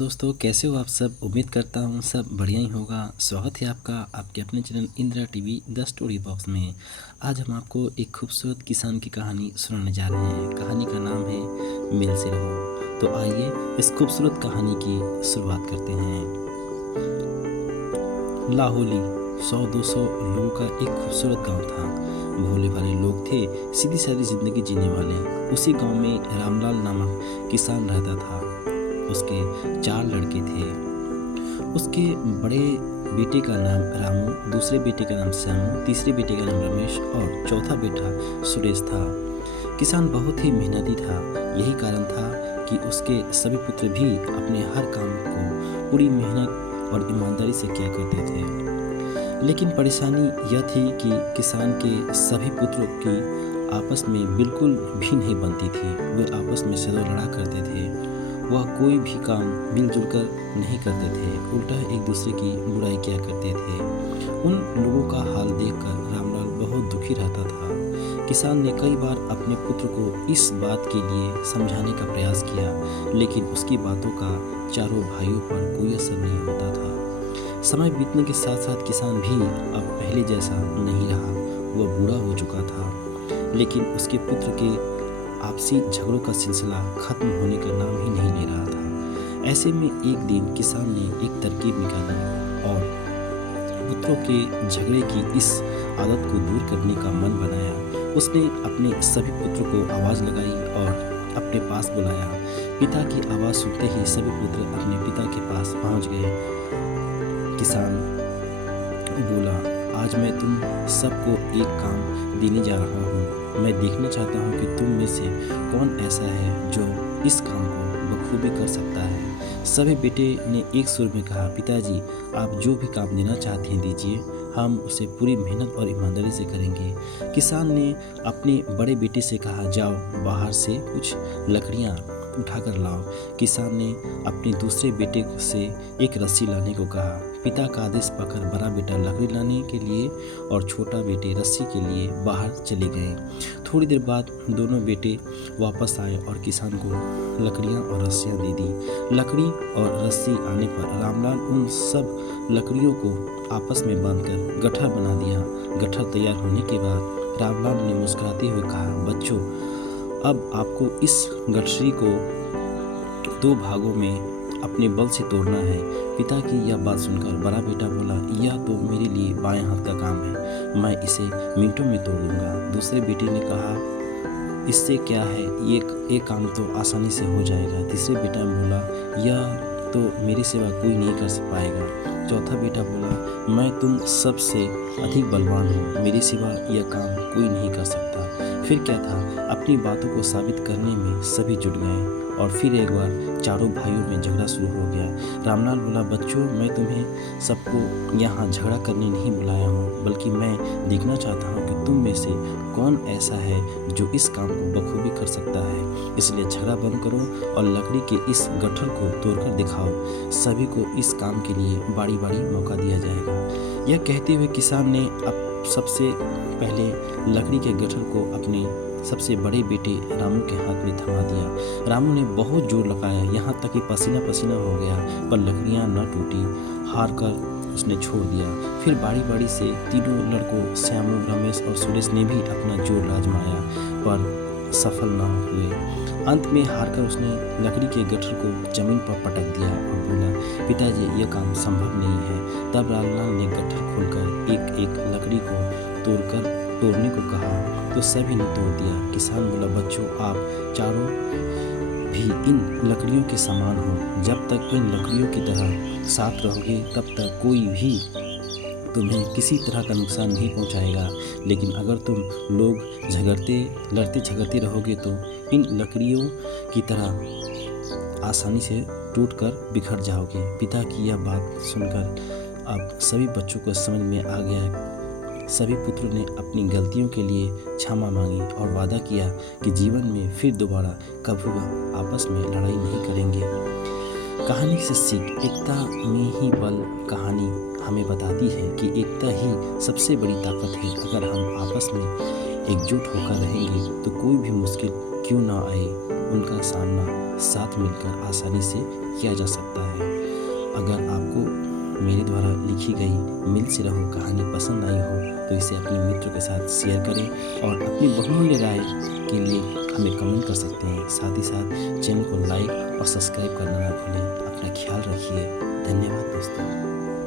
दोस्तों, कैसे हो आप सब। उम्मीद करता हूँ सब बढ़िया ही होगा। स्वागत है आपका आपके अपने channel Indira TV the story box में। आज हम आपको एक खूबसूरत किसान की कहानी सुनाने जा रहे हैं। कहानी का नाम है मिल से रहो। तो आइए इस खूबसूरत कहानी की शुरुआत करते हैं। लाहौली 100-200 लोगों का एक खूबसूरत गांव था। भोले भाले लोग थे, सीधी सादी जिंदगी जीने वाले। उसी गांव में रामलाल नामक किसान रहता था। उसके 4 लड़के थे। उसके बड़े बेटे का नाम रामू, दूसरे बेटे का नाम श्यामू, तीसरे बेटे का नाम रमेश और चौथा बेटा सुरेश था। किसान बहुत ही मेहनती था। यही कारण था कि उसके सभी पुत्र भी अपने हर काम को पूरी मेहनत और ईमानदारी से किया करते थे। लेकिन परेशानी यह थी कि किसान के सभी पुत्रों की आपस में बिल्कुल भी नहीं बनती थी। वे आपस में सदैव लड़ा करते थे। वह कोई भी काम मिलजुल कर नहीं करते थे, उल्टा एक दूसरे की बुराई किया करते थे। उन लोगों का हाल देखकर रामलाल बहुत दुखी रहता था। किसान ने कई बार अपने पुत्र को इस बात के लिए समझाने का प्रयास किया, लेकिन उसकी बातों का चारों भाइयों पर कोई असर नहीं होता था। समय बीतने के साथ साथ किसान भी अब पहले जैसा नहीं रहा। वह बूढ़ा हो चुका था, लेकिन उसके पुत्र के आपसी झगड़ों का सिलसिला खत्म होने का नाम ही नहीं ले रहा था। ऐसे में एक दिन किसान ने एक तरकीब निकाली और पुत्रों के झगड़े की इस आदत को दूर करने का मन बनाया। उसने अपने सभी पुत्रों को आवाज़ लगाई और अपने पास बुलाया। पिता की आवाज़ सुनते ही सभी पुत्र अपने पिता के पास पहुंच गए। किसान बोला, आज मैं तुम सबको एक काम देने जा रहा हूँ। मैं देखना चाहता हूँ कि तुम में से कौन ऐसा है जो इस काम को बखूबी कर सकता है। सभी बेटे ने एक सुर में कहा, पिताजी आप जो भी काम देना चाहते हैं दीजिए, हम उसे पूरी मेहनत और ईमानदारी से करेंगे। किसान ने अपने बड़े बेटे से कहा, जाओ बाहर से कुछ लकड़ियाँ उठाकर लाओ। किसान ने अपने दूसरे बेटे से एक रस्सी लाने को कहा। पिता का आदेश पाकर बड़ा बेटा लकड़ी लाने के लिए और छोटा बेटे रस्सी के लिए बाहर चले गए। थोड़ी देर बाद दोनों बेटे वापस आए और किसान को लकड़ियां और रस्सियां दे दी। लकड़ी और रस्सी आने पर रामलाल उन सब लकड़ियों को आपस में बांधकर गट्ठर बना दिया। गट्ठर तैयार होने के बाद रामलाल ने मुस्कुराते हुए कहा, बच्चों अब आपको इस गठरी को 2 भागों में अपने बल से तोड़ना है। पिता की यह बात सुनकर बड़ा बेटा बोला, यह तो मेरे लिए बाएं हाथ का काम है, मैं इसे मिनटों में तोड़ दूंगा। दूसरे बेटे ने कहा, इससे क्या है, ये काम तो आसानी से हो जाएगा। तीसरे बेटा ने बोला, यह तो मेरे सिवा कोई नहीं कर पाएगा। चौथा बेटा बोला, मैं तुम सबसे अधिक बलवान हूँ, मेरे सिवा यह काम कोई नहीं कर सकता। फिर क्या था, अपनी बातों को साबित करने में सभी जुट गए और फिर एक बार चारों भाइयों में झगड़ा शुरू हो गया। रामलाल बोला, बच्चों मैं तुम्हें सबको यहाँ झगड़ा करने नहीं बुलाया हूँ, बल्कि मैं देखना चाहता हूँ कि तुम में से कौन ऐसा है जो इस काम को बखूबी कर सकता है। इसलिए झगड़ा बंद करो और लकड़ी के इस गट्ठर को तोड़कर दिखाओ। सभी को इस काम के लिए बारी बारी मौका दिया जाएगा। यह कहते हुए किसान ने अब सबसे पहले लकड़ी के गट्ठर को अपने सबसे बड़े बेटे रामू के हाथ में थमा दिया। रामू ने बहुत जोर लगाया, यहाँ तक कि पसीना पसीना हो गया, पर लकड़ियाँ न टूटी। हार कर उसने छोड़ दिया। फिर बारी बारी से तीनों लड़कों श्यामू, रमेश और सुरेश ने भी अपना जोर आजमाया, पर सफल न हुए। अंत में हारकर उसने लकड़ी के गट्ठर को जमीन पर पटक दिया और बोला, पिताजी यह काम संभव नहीं है। तब रामलाल ने गट्ठर खोलकर एक एक लकड़ी को तोड़ने को कहा तो सभी ने तोड़ दिया। किसान बोला, बच्चों आप चारों भी इन लकड़ियों के समान हो। जब तक इन लकड़ियों की तरह साथ रहोगे तब तक कोई भी तुम्हें किसी तरह का नुकसान नहीं पहुंचाएगा। लेकिन अगर तुम लोग लड़ते झगड़ते रहोगे तो इन लकड़ियों की तरह आसानी से टूटकर बिखर जाओगे। पिता की यह बात सुनकर अब सभी बच्चों को समझ में आ गया। सभी पुत्रों ने अपनी गलतियों के लिए क्षमा मांगी और वादा किया कि जीवन में फिर दोबारा कभी आपस में लड़ाई नहीं करेंगे। कहानी से सीख, एकता में ही बल। कहानी हमें बताती है कि एकता ही सबसे बड़ी ताकत है। अगर हम आपस में एकजुट होकर रहेंगे तो कोई भी मुश्किल क्यों ना आए, उनका सामना साथ मिलकर आसानी से किया जा सकता है। अगर आपको मेरे द्वारा लिखी गई मिल से रहो कहानी पसंद आई हो तो इसे अपने मित्रों के साथ शेयर करें और अपनी बहुमूल्य राय के लिए हमें कमेंट कर सकते हैं। साथ ही साथ चैनल को लाइक और सब्सक्राइब करना ना भूलें। अपना ख्याल रखिए। धन्यवाद दोस्तों।